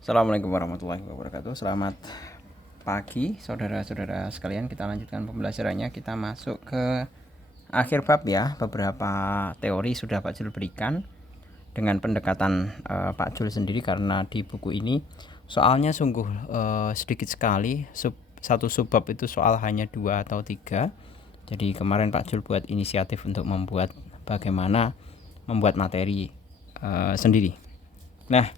Assalamualaikum warahmatullahi wabarakatuh. Selamat pagi saudara-saudara sekalian. Kita lanjutkan pembelajarannya. Kita masuk ke akhir bab ya. Beberapa teori sudah Pak Jul berikan dengan pendekatan Pak Jul sendiri, karena di buku ini soalnya sungguh sedikit sekali. Satu subbab itu soal hanya 2 atau 3. Jadi kemarin Pak Jul buat inisiatif untuk membuat bagaimana membuat materi sendiri. Nah,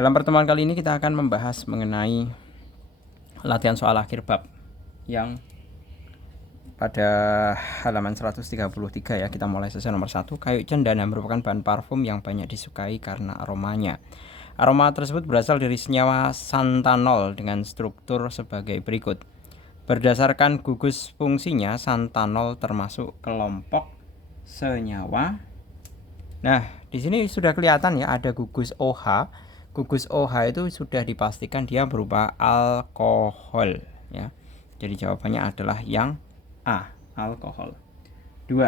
dalam pertemuan kali ini kita akan membahas mengenai latihan soal akhir bab yang pada halaman 133 ya. Kita mulai sesi nomor 1. Kayu cendana merupakan bahan parfum yang banyak disukai karena aromanya. Aroma tersebut berasal dari senyawa santanol dengan struktur sebagai berikut. Berdasarkan gugus fungsinya, santanol termasuk kelompok senyawa. Nah, di sini sudah kelihatan ya, ada gugus OH. Gugus OH itu sudah dipastikan dia berupa alkohol ya. Jadi jawabannya adalah yang A, alkohol. 2.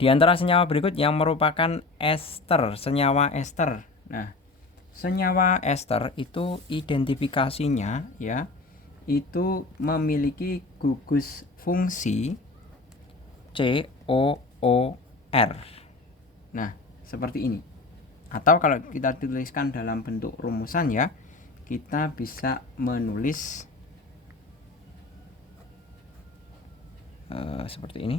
Di antara senyawa berikut yang merupakan ester, senyawa ester. Nah, senyawa ester itu identifikasinya ya, itu memiliki gugus fungsi COOR. Nah, seperti ini. Atau kalau kita tuliskan dalam bentuk rumusan ya, kita bisa menulis seperti ini.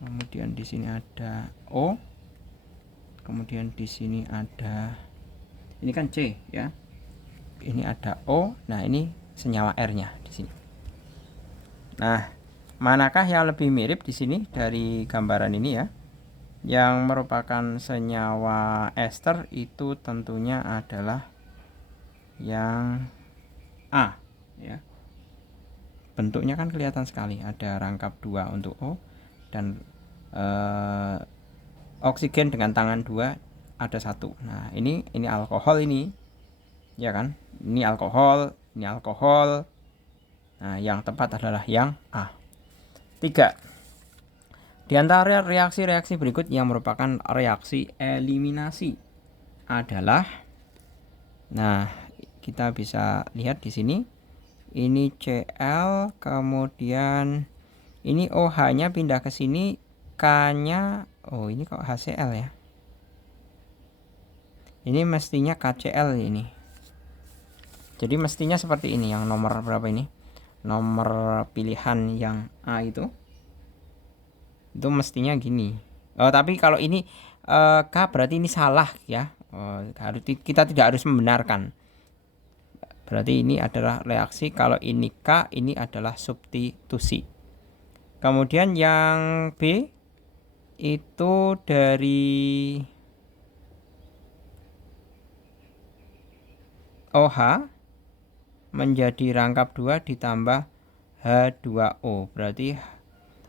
Kemudian di sini ada O. Kemudian di sini ada, ini kan C ya. Ini ada O. Nah, ini senyawa R-nya di sini. Nah, manakah yang lebih mirip di sini dari gambaran ini ya? Yang merupakan senyawa ester itu tentunya adalah yang A ya. Bentuknya kan kelihatan sekali, ada rangkap 2 untuk O dan oksigen dengan tangan 2 ada 1. Nah, ini alkohol ini. Ya kan? Ini alkohol, ini alkohol. Nah, yang tepat adalah yang A. 3. Di antara reaksi-reaksi berikut yang merupakan reaksi eliminasi adalah, nah, kita bisa lihat di sini. Ini Cl, kemudian ini OH-nya pindah ke sini, K-nya, oh ini kok HCl ya. Ini mestinya KCl ini. Jadi mestinya seperti ini, yang nomor berapa ini? Nomor pilihan yang A itu mestinya gini. Tapi kalau ini K berarti ini salah ya. Kita tidak harus membenarkan. Berarti ini adalah reaksi. Kalau ini K, ini adalah substitusi. Kemudian yang B itu dari OH menjadi rangkap 2 ditambah H2O. Berarti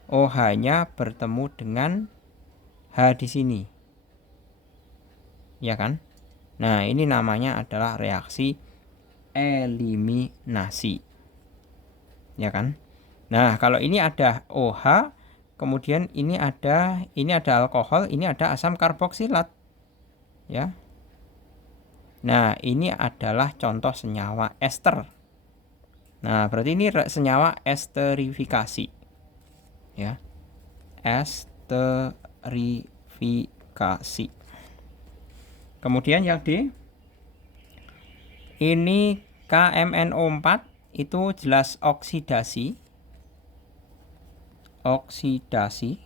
OH-nya bertemu dengan H di sini. Ya kan? Nah, ini namanya adalah reaksi eliminasi. Ya kan? Nah, kalau ini ada OH, kemudian ini ada alkohol, ini ada asam karboksilat. Ya. Nah, ini adalah contoh senyawa ester. Nah, berarti ini senyawa esterifikasi. Ya. Esterifikasi. Kemudian yang D, ini KMNO4 itu jelas oksidasi. Oksidasi.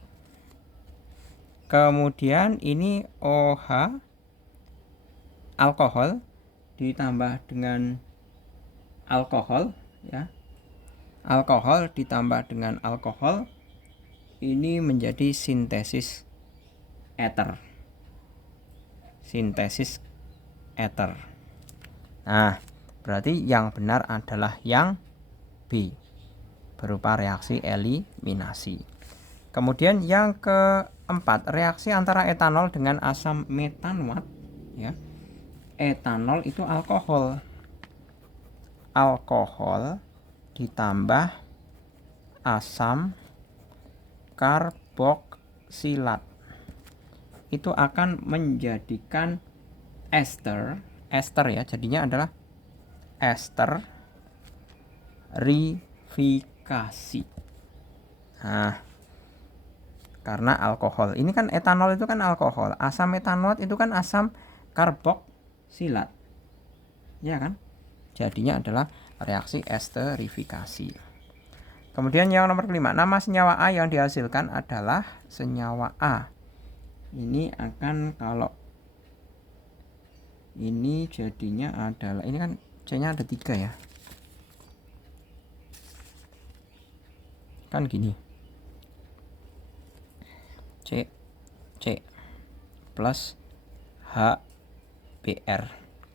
Kemudian ini OH, alkohol ditambah dengan alkohol ya. Alkohol ditambah dengan alkohol, ini menjadi sintesis eter. Sintesis eter. Nah, berarti yang benar adalah yang B, berupa reaksi eliminasi. Kemudian yang keempat, reaksi antara etanol dengan asam metanoat ya. Etanol itu alkohol. Alkohol ditambah asam karboksilat itu akan menjadikan ester ya, jadinya adalah ester rifikasi. Nah, karena alkohol ini kan, etanol itu kan alkohol, asam etanoat itu kan asam karboksilat, ya kan, jadinya adalah reaksi esterifikasi. Kemudian yang nomor kelima, nama senyawa A yang dihasilkan adalah senyawa A. Ini akan, kalau ini jadinya adalah, ini kan C-nya ada 3 ya. Kan gini. C plus HBr.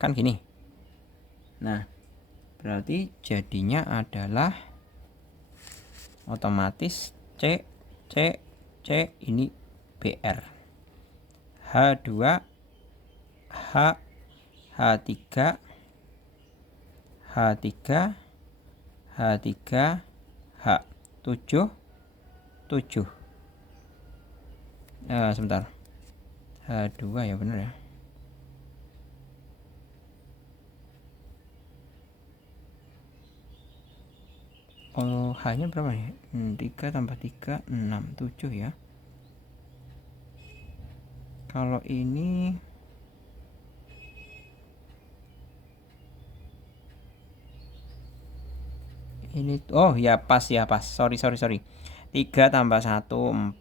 Kan gini. Nah, berarti jadinya adalah otomatis C ini Br. H2 H3 H 7 sebentar, H2 ya, benar ya. Oh, H-nya berapa nih? 3 tambah 3 6 7 ya. Kalau ini oh ya, pas ya, pas. Sorry. 3 tambah 1 4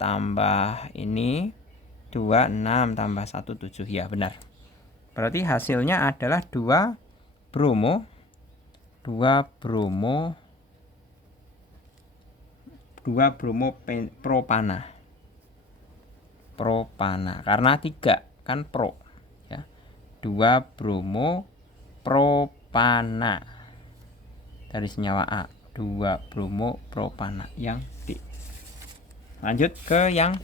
tambah ini 2 6 tambah 1 7 ya, benar. Berarti hasilnya adalah 2 bromo propana karena 3 kan pro ya. 2 bromo propana dari senyawa A, 2 bromo propana yang D. Lanjut ke yang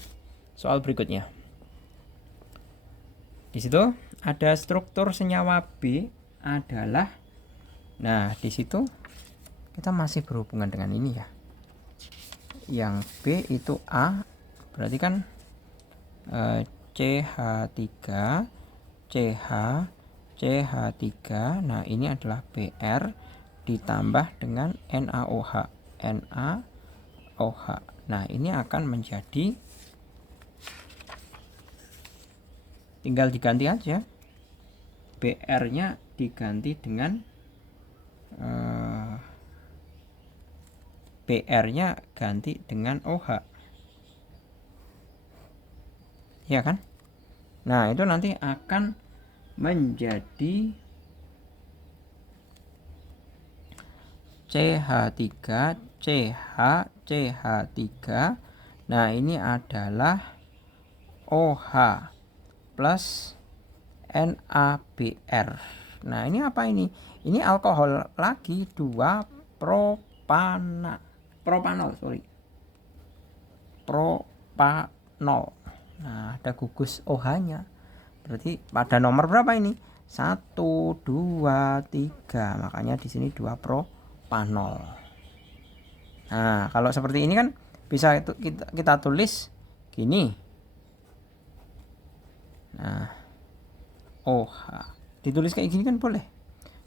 soal berikutnya. Di situ ada struktur senyawa B adalah, nah di situ kita masih berhubungan dengan ini ya. Yang B itu A, berarti kan CH3 CH3. Nah, ini adalah Br ditambah dengan NaOH. Nah, ini akan menjadi, tinggal diganti aja. Br-nya diganti dengan Br-nya ganti dengan OH. Ya kan? Nah, itu nanti akan menjadi CH3 CH3. Nah, ini adalah OH plus NaBr. Nah, ini apa ini? Ini alkohol lagi, 2 propanol. Nah, ada gugus OH-nya. Berarti pada nomor berapa ini? 1 2 3. Makanya di sini 2 propanol. Nah, kalau seperti ini kan bisa itu kita tulis gini. Nah, OH ditulis kayak gini kan boleh.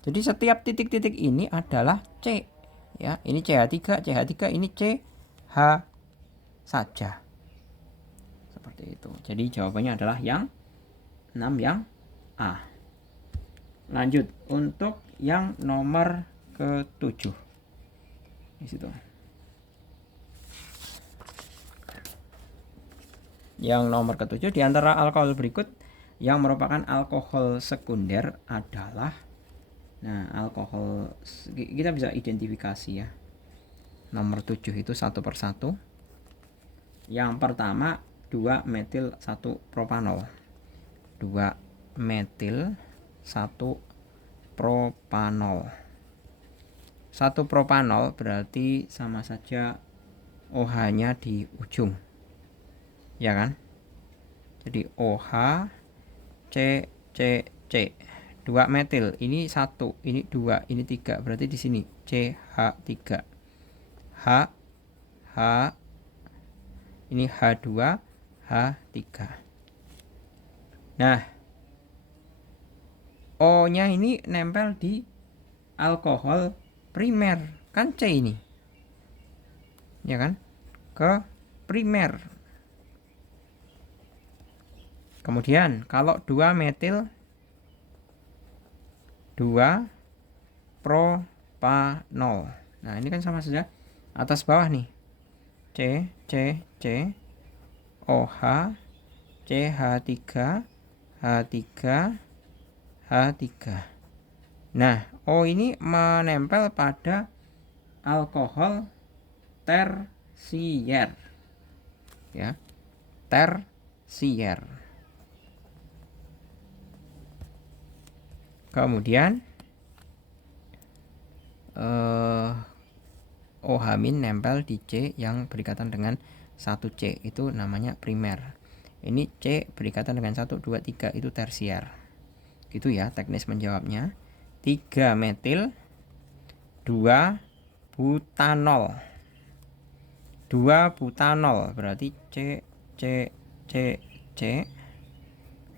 Jadi setiap titik-titik ini adalah C ya. Ini CH3, ini CH saja. Seperti itu. Jadi jawabannya adalah yang 6, yang A. Lanjut untuk yang nomor ke-7. Di situ. Yang nomor ke-7, di antara alkohol berikut yang merupakan alkohol sekunder adalah, nah, alkohol kita bisa identifikasi ya. Nomor 7 itu satu persatu. Yang pertama 2 metil 1 propanol. 2 metil 1 propanol. 1 propanol berarti sama saja OH-nya di ujung. Ya kan? Jadi OH C 2 metil, ini 1, ini 2, ini 3. Berarti di sini CH3. H Ini H2H3. Nah, O-nya ini nempel di alkohol primer, kan C ini. Ya kan? Ke primer. Kemudian kalau 2 metil 2 propanol. Nah, ini kan sama saja atas bawah nih. C OH CH3 H3 H3. Nah, O ini menempel pada alkohol tersier. Ya. Tersier. Kemudian OH- nempel di C yang berikatan dengan 1C, itu namanya primer. Ini C berikatan dengan 1, 2, 3, itu tersier. Gitu ya teknis menjawabnya. 3 metil 2 butanol. 2 butanol berarti C.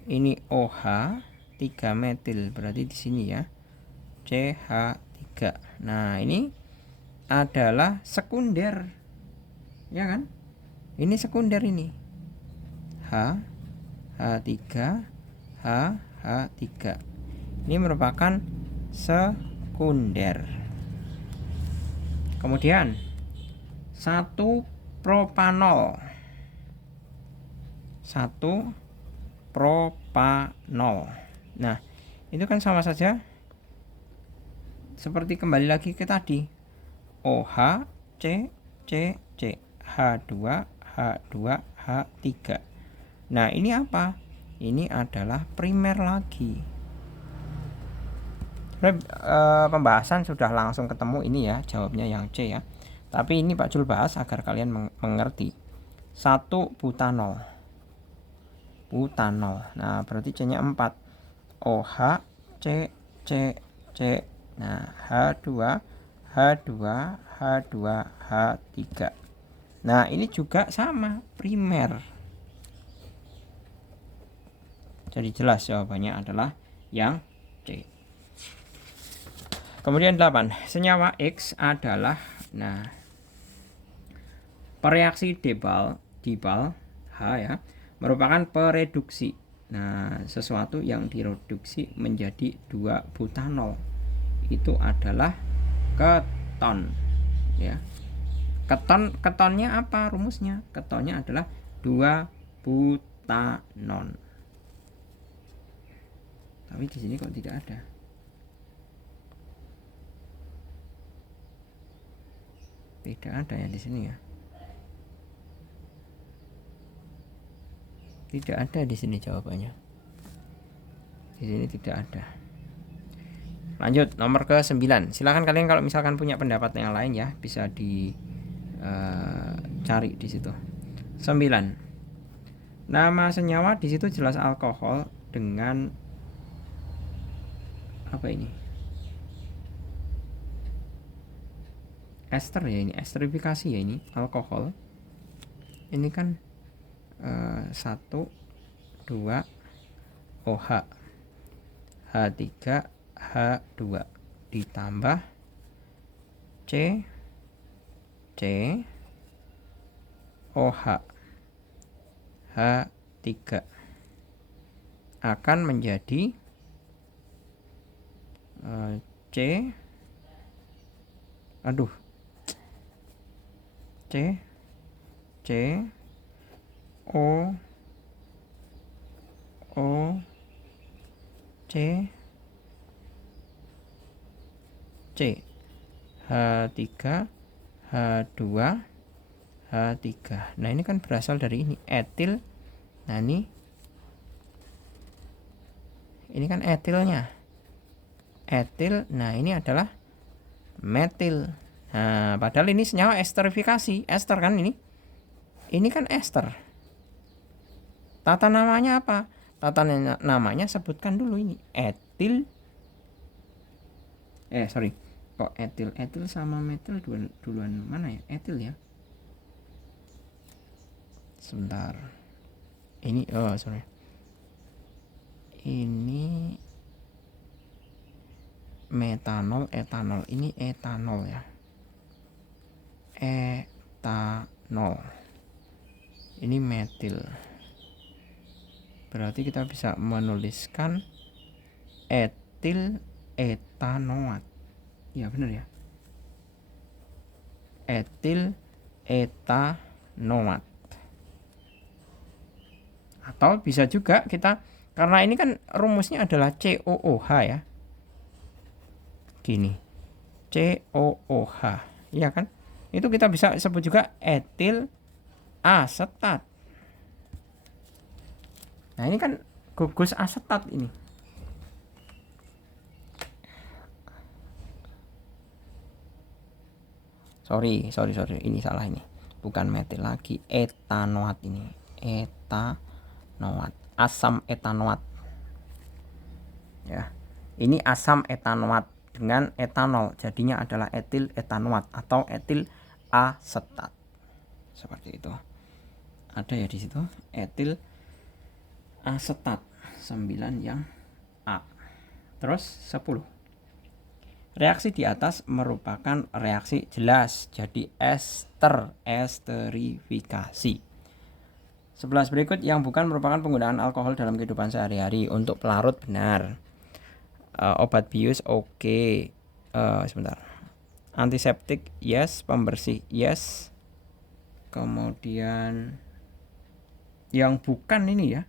Ini OH 3 metil berarti di sini ya. CH3. Nah, ini adalah sekunder. Ya kan? Ini sekunder ini. H3 H3. Ini merupakan sekunder. Kemudian 1 propanol. 1 propanol. Nah, itu kan sama saja seperti kembali lagi ke tadi. OH C H2 H3. Nah, ini apa? Ini adalah primer lagi. Pembahasan sudah langsung ketemu ini ya, jawabnya yang C ya. Tapi ini Pak Jul bahas agar kalian mengerti. 1 butanol. Nah, berarti C-nya 4. OH C. Nah, H2 H3. Nah, ini juga sama, primer. Jadi jelas jawabannya adalah yang C. Kemudian 8. Senyawa X adalah, nah, pereaksi Debal H ya, merupakan pereduksi. Nah, sesuatu yang direduksi menjadi 2 butanol itu adalah keton ya. Ketonnya apa rumusnya? Ketonnya adalah 2 butanon. Tapi di sini kok tidak ada. Tidak ada ya di sini ya. Tidak ada di sini jawabannya. Di sini tidak ada. Lanjut nomor ke 9. Silahkan kalian kalau misalkan punya pendapat yang lain ya, bisa dicari di situ. 9. Nama senyawa di situ jelas alkohol dengan apa ini? Ester ya, ini esterifikasi ya, ini alkohol. Ini kan 1 2 OH H3 H2 ditambah C OH H3 akan menjadi C O C H3 H2 H3. Nah, ini kan berasal dari ini etil. Nah, ini kan etilnya. Etil. Nah, ini adalah metil. Nah, padahal ini senyawa esterifikasi. Ester kan ini. Ini kan ester. Tata namanya apa? Tata namanya sebutkan dulu ini. Etil. Kok etil? Etil sama metil duluan mana ya? Etil ya. sebentar. Ini sorry. Ini metanol, etanol. Ini etanol ya. Etanol. Ini metil. Berarti kita bisa menuliskan etil etanoat. Ya benar ya. Etil etanoat. Atau bisa juga kita, karena ini kan rumusnya adalah COOH ya. Gini. COOH. Iya kan? Itu kita bisa sebut juga etil asetat. Nah, ini kan gugus asetat ini. Sorry. Ini salah ini. Bukan metil lagi, etanoat ini. Etanoat. Asam etanoat. Ya. Ini asam etanoat dengan etanol. Jadinya adalah etil etanoat atau etil asetat. Seperti itu. Ada ya di situ, etil asetat 9 yang A. Terus 10. Reaksi di atas merupakan reaksi jelas, jadi ester, esterifikasi. 11 berikut yang bukan merupakan penggunaan alkohol dalam kehidupan sehari-hari. Untuk pelarut benar. Obat bius oke. Sebentar. Antiseptik yes, pembersih yes. Kemudian yang bukan ini ya.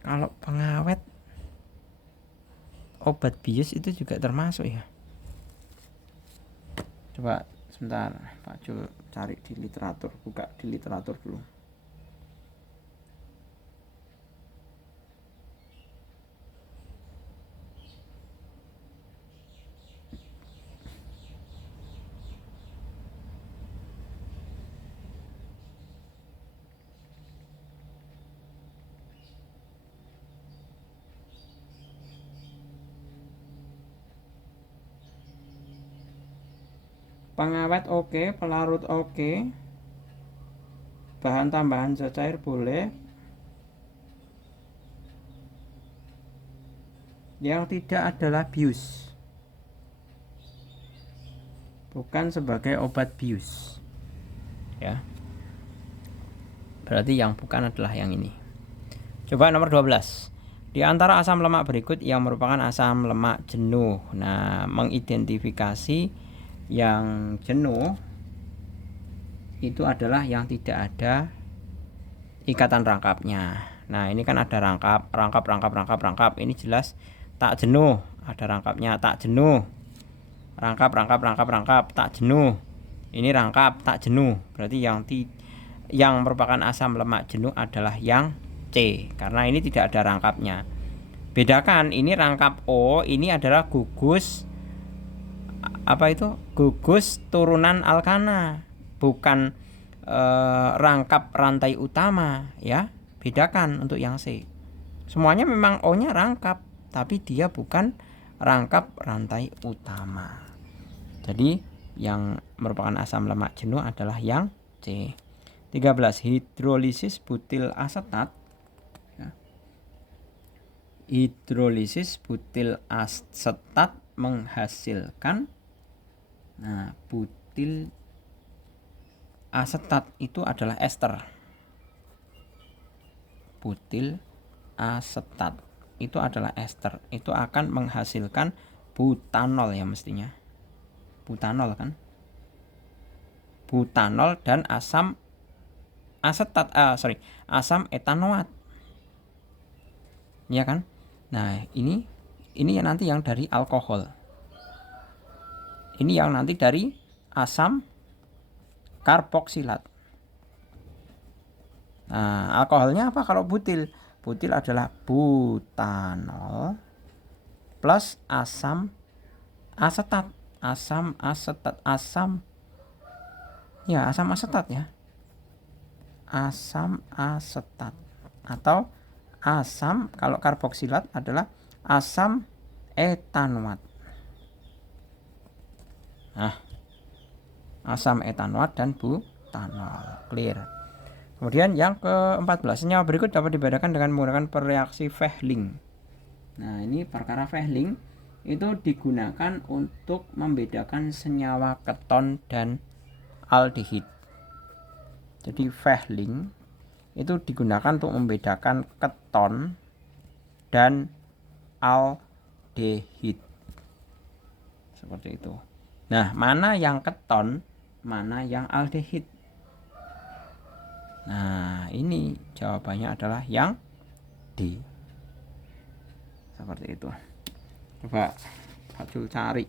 Kalau pengawet obat bius itu juga termasuk ya. Coba sebentar Pak Jul cari di literatur, buka di literatur dulu. Pengawet oke, pelarut oke. Bahan tambahan cecair boleh. Yang tidak adalah bius. Bukan sebagai obat bius. Ya. Berarti yang bukan adalah yang ini. Coba nomor 12. Di antara asam lemak berikut yang merupakan asam lemak jenuh. Nah, mengidentifikasi yang jenuh itu adalah yang tidak ada ikatan rangkapnya. Nah, ini kan ada rangkap. Ini jelas tak jenuh, ada rangkapnya, tak jenuh. Rangkap, tak jenuh. Ini rangkap, tak jenuh. Berarti yang merupakan asam lemak jenuh adalah yang C, karena ini tidak ada rangkapnya. Bedakan, ini rangkap O, ini adalah gugus gugus turunan alkana, bukan rangkap rantai utama ya. Bedakan untuk yang C. Semuanya memang O-nya rangkap, tapi dia bukan rangkap rantai utama. Jadi yang merupakan asam lemak jenuh adalah yang C. 13. Hidrolisis butil asetat. Hidrolisis butil asetat menghasilkan, nah, butil asetat itu adalah ester. Butil asetat itu adalah ester. Itu akan menghasilkan butanol ya mestinya. Butanol kan? Butanol dan asam asetat, asam etanoat. Ya kan? Nah, ini nanti yang dari alkohol. Ini yang nanti dari asam karboksilat. Nah, alkoholnya apa kalau butil? Butil adalah butanol plus asam asetat. Asam asetat. Asam asetat ya. Asam asetat. Atau asam, kalau karboksilat adalah asam etanoat. Nah, asam etanoat dan butanol. Clear. Kemudian yang ke-14, senyawa berikut dapat dibedakan dengan menggunakan reaksi Fehling. Nah, ini perkara Fehling itu digunakan untuk membedakan senyawa keton dan aldehid. Jadi Fehling itu digunakan untuk membedakan keton dan aldehid. Seperti itu. Nah, mana yang keton, mana yang aldehid? Nah, ini jawabannya adalah yang D. Seperti itu. Coba Pak Jul cari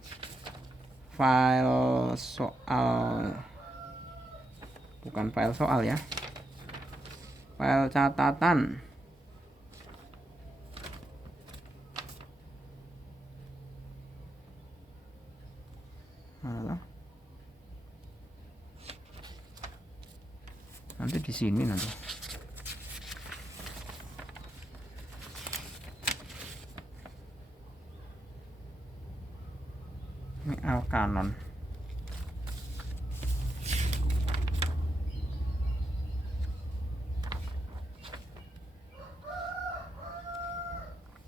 file soal, bukan file soal ya, file catatan. Nanti di sini nanti. Ini alkanon.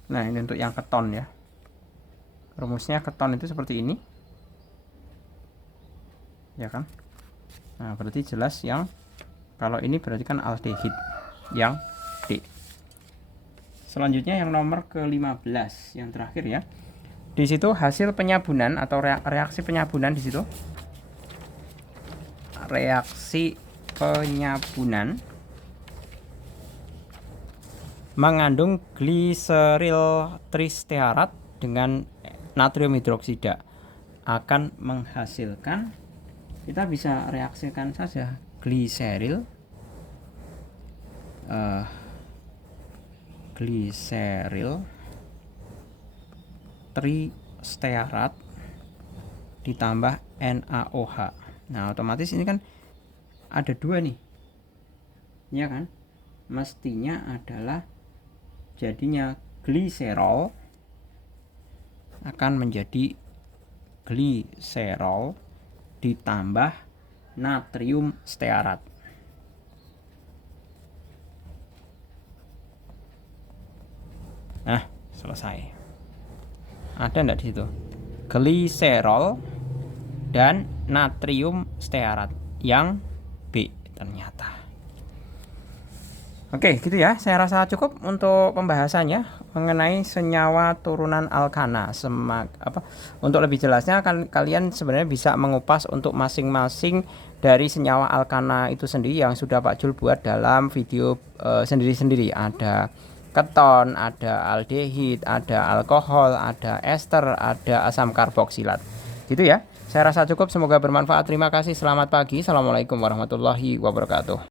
Nah, ini untuk yang keton ya. Rumusnya keton itu seperti ini. Ya kan? Nah, berarti jelas yang kalau ini berarti kan aldehid, yang D. Selanjutnya yang nomor ke-15, yang terakhir ya. Di situ hasil penyabunan atau reaksi penyabunan di situ. Reaksi penyabunan mengandung gliseril tristearat dengan natrium hidroksida akan menghasilkan, kita bisa reaksikan saja gliseril tristearat ditambah NaOH. Nah, otomatis ini kan ada dua nih, ya kan? Mestinya adalah jadinya gliserol akan menjadi gliserol ditambah natrium stearat. Nah, selesai. Ada enggak di situ? Gliserol dan natrium stearat. Yang B ternyata. Oke, gitu ya. Saya rasa cukup untuk pembahasannya mengenai senyawa turunan alkana. Untuk lebih jelasnya kalian sebenarnya bisa mengupas untuk masing-masing dari senyawa alkana itu sendiri yang sudah Pak Jul buat dalam video sendiri-sendiri. Ada keton, ada aldehid, ada alkohol, ada ester, ada asam karboksilat. Gitu ya. Saya rasa cukup, semoga bermanfaat. Terima kasih. Selamat pagi. Assalamualaikum warahmatullahi wabarakatuh.